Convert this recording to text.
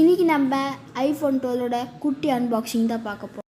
இன்றைக்கி நம்ம ஐஃபோன் 12ஓட குட்டி அன்பாக்சிங் தான் பார்க்க போகிறோம்.